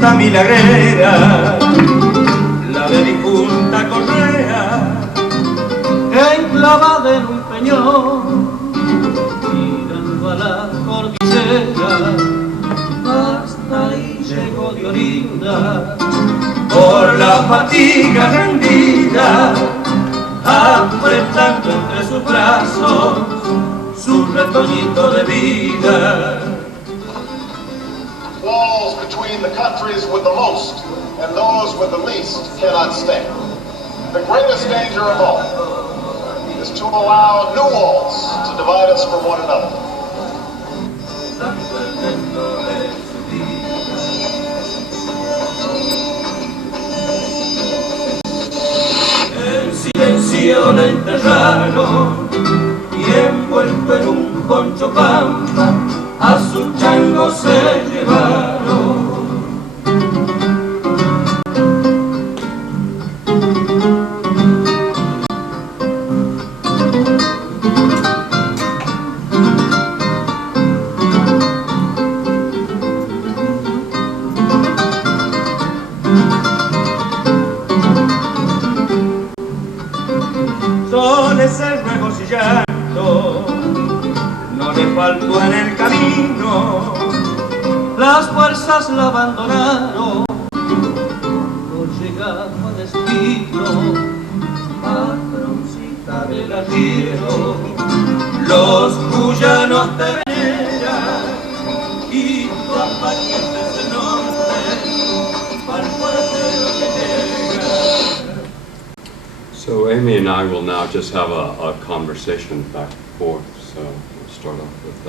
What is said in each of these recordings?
santa milagrera, la de difunta correa, enclavada en un peñón, mirando a la cordillera, hasta ahí llegó de Olinda, por la fatiga rendida, apretando entre sus brazos su retoñito de vida. Walls between the countries with the most and those with the least cannot stand. The greatest danger of all is to allow new walls to divide us from one another. En silencio la enterraron y envuelto en un poncho pampa a su chango se llevaron. Soles, ruegos y llanto, no le faltó en el camino, las fuerzas la abandonaron, no llegaba a destino, patroncita del arriero, los cuyanos te veneran y tu parientes de nombre, para el puertero que llega. So Amy and I will now just have a conversation back and forth. So we'll start off with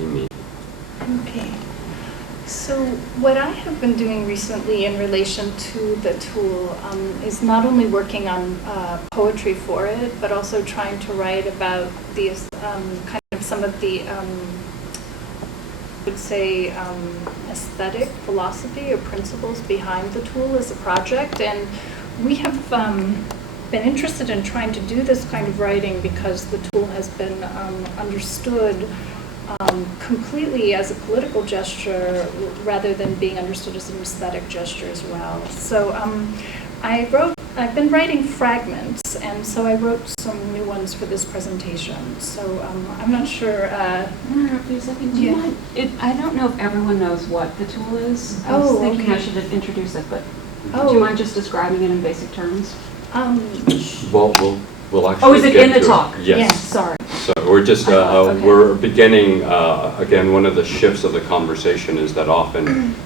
Amy. Okay. So what I have been doing recently in relation to the tool is not only working on poetry for it, but also trying to write about these kind of some of the, I would say, aesthetic philosophy or principles behind the tool as a project. And we have been interested in trying to do this kind of writing because the tool has been understood completely as a political gesture rather than being understood as an aesthetic gesture as well. So I've been writing fragments, and so I wrote some new ones for this presentation. So I'm not sure. Interrupt you a second. Do you mind? I don't know if everyone knows what the tool is. I was thinking I should have introduced it, but do you mind just describing it in basic terms? We'll actually is it get in the to talk? Yes. Yes. Sorry. So we're just, okay. we're beginning, again, one of the shifts of the conversation is that often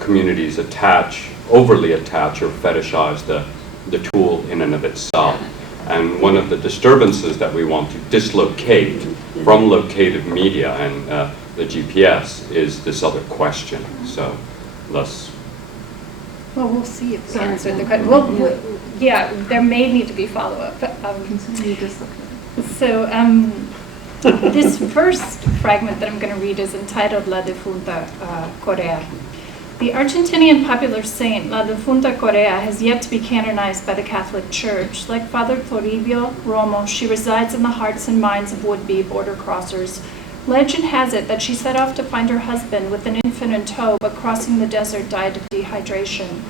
communities overly attach or fetishize the tool in and of itself. And one of the disturbances that we want to dislocate from locative media and the GPS is this other question. So let's... Well, we'll see if we answer the question. Well, yeah, there may need to be follow-up. So this first fragment that I'm going to read is entitled La Difunta Correa. The Argentinian popular saint La Difunta Correa has yet to be canonized by the Catholic Church. Like Father Toribio Romo, she resides in the hearts and minds of would-be border crossers. Legend has it that she set off to find her husband with an infant in tow, but crossing the desert died of dehydration.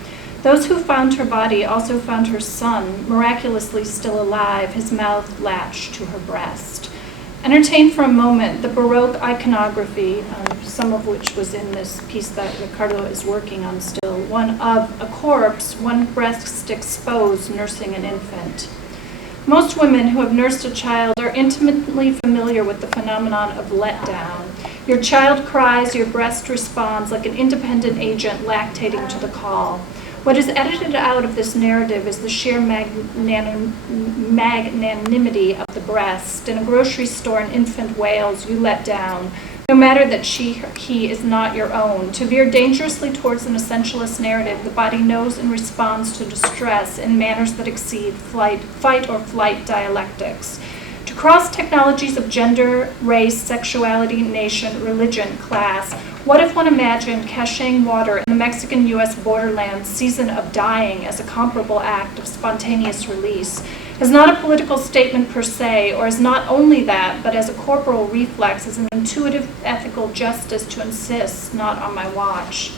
Those who found her body also found her son, miraculously still alive, his mouth latched to her breast. Entertain for a moment the Baroque iconography, some of which was in this piece that Ricardo is working on still, one of a corpse, one breast exposed, nursing an infant. Most women who have nursed a child are intimately familiar with the phenomenon of letdown. Your child cries, your breast responds like an independent agent lactating to the call. What is edited out of this narrative is the sheer magnanimity of the breast. In a grocery store, an infant wails, "You let down," no matter that he is not your own. To veer dangerously towards an essentialist narrative, the body knows and responds to distress in manners that exceed fight or flight dialectics. To cross technologies of gender, race, sexuality, nation, religion, class, what if one imagined caching water in the Mexican-U.S. borderlands season of dying as a comparable act of spontaneous release? as not a political statement per se, or as not only that, but as a corporal reflex, as an intuitive ethical justice to insist, not on my watch.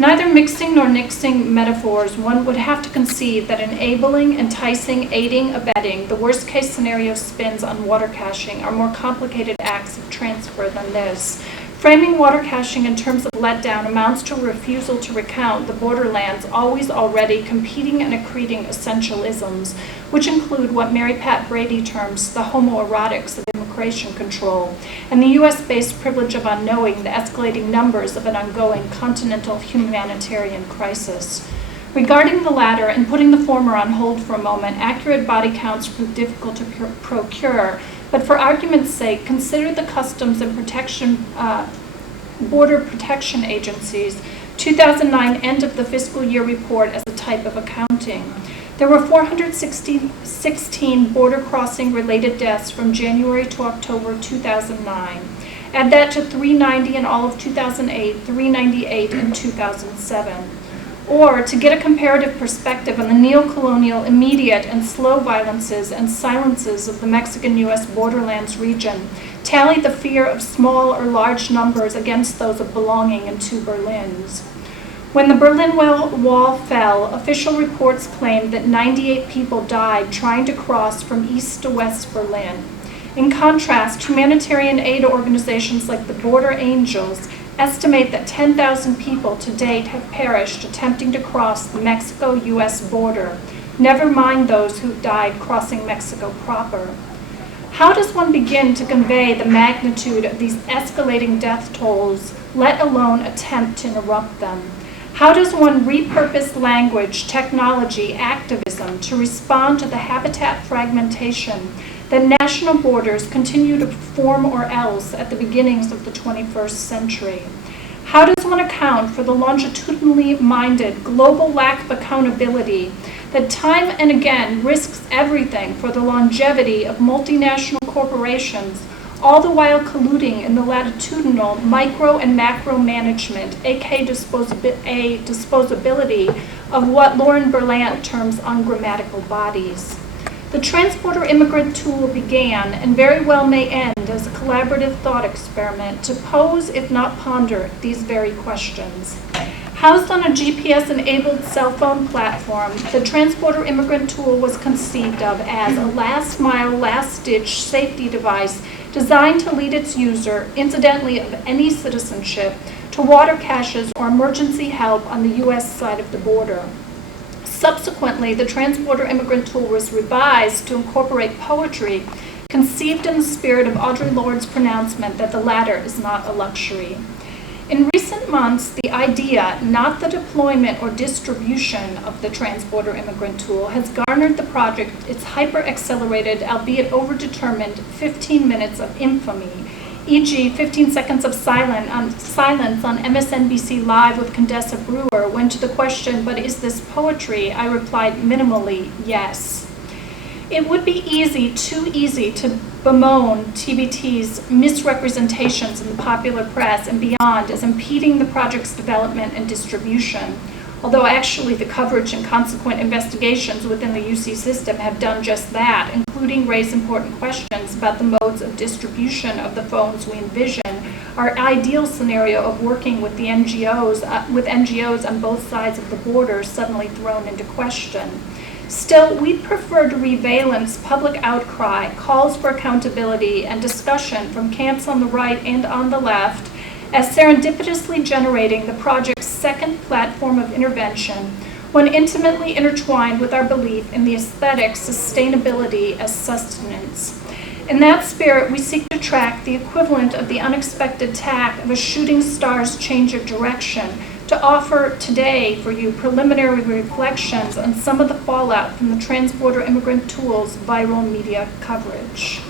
Neither mixing nor nixing metaphors, one would have to concede that enabling, enticing, aiding, abetting, the worst-case scenario spins on water caching are more complicated acts of transfer than this. Framing water caching in terms of letdown amounts to a refusal to recount the borderland's always already competing and accreting essentialisms, which include what Mary Pat Brady terms the homoerotics of immigration control, and the U.S.-based privilege of unknowing the escalating numbers of an ongoing continental humanitarian crisis. Regarding the latter, and putting the former on hold for a moment, accurate body counts prove difficult to procure, but for argument's sake, consider the Customs and Border Protection Agency's 2009 end of the fiscal year report as a type of accounting. There were 416 border crossing related deaths from January to October 2009. Add that to 390 in all of 2008, 398 in 2007. Or, to get a comparative perspective on the neo-colonial immediate and slow violences and silences of the Mexican-U.S. borderlands region, tally the fear of small or large numbers against those of belonging in two Berlins. When the Berlin Wall fell, official reports claimed that 98 people died trying to cross from east to west Berlin. In contrast, humanitarian aid organizations like the Border Angels estimate that 10,000 people to date have perished attempting to cross the Mexico-U.S. border, never mind those who died crossing Mexico proper. How does one begin to convey the magnitude of these escalating death tolls, let alone attempt to interrupt them? How does one repurpose language, technology, activism to respond to the habitat fragmentation that national borders continue to form or else at the beginnings of the 21st century? How does one account for the longitudinally minded global lack of accountability that time and again risks everything for the longevity of multinational corporations, all the while colluding in the latitudinal micro and macro management, aka disposability of what Lauren Berlant terms ungrammatical bodies? The Transborder Immigrant Tool began, and very well may end, as a collaborative thought experiment to pose, if not ponder, these very questions. Housed on a GPS-enabled cell phone platform, the Transborder Immigrant Tool was conceived of as a last-mile, last-ditch safety device designed to lead its user, incidentally of any citizenship, to water caches or emergency help on the U.S. side of the border. Subsequently, the Transborder Immigrant Tool was revised to incorporate poetry, conceived in the spirit of Audre Lorde's pronouncement that the latter is not a luxury. In recent months, the idea, not the deployment or distribution of the Transborder Immigrant Tool, has garnered the project its hyper-accelerated, albeit overdetermined, 15 minutes of infamy, e.g. 15 seconds of silence on MSNBC Live with Condessa Brewer, when to the question, "But is this poetry?" I replied minimally, yes. It would be too easy to bemoan TBT's misrepresentations in the popular press and beyond as impeding the project's development and distribution, although actually the coverage and consequent investigations within the UC system have done just that, including raise important questions about the modes of distribution of the phones we envision, our ideal scenario of working with the NGOs on both sides of the border suddenly thrown into question. Still, we'd prefer to revalence public outcry, calls for accountability, and discussion from camps on the right and on the left as serendipitously generating the project's second platform of intervention, one intimately intertwined with our belief in the aesthetic sustainability as sustenance. In that spirit, we seek to track the equivalent of the unexpected tack of a shooting star's change of direction, to offer today for you preliminary reflections on some of the fallout from the Transborder Immigrant Tool's viral media coverage.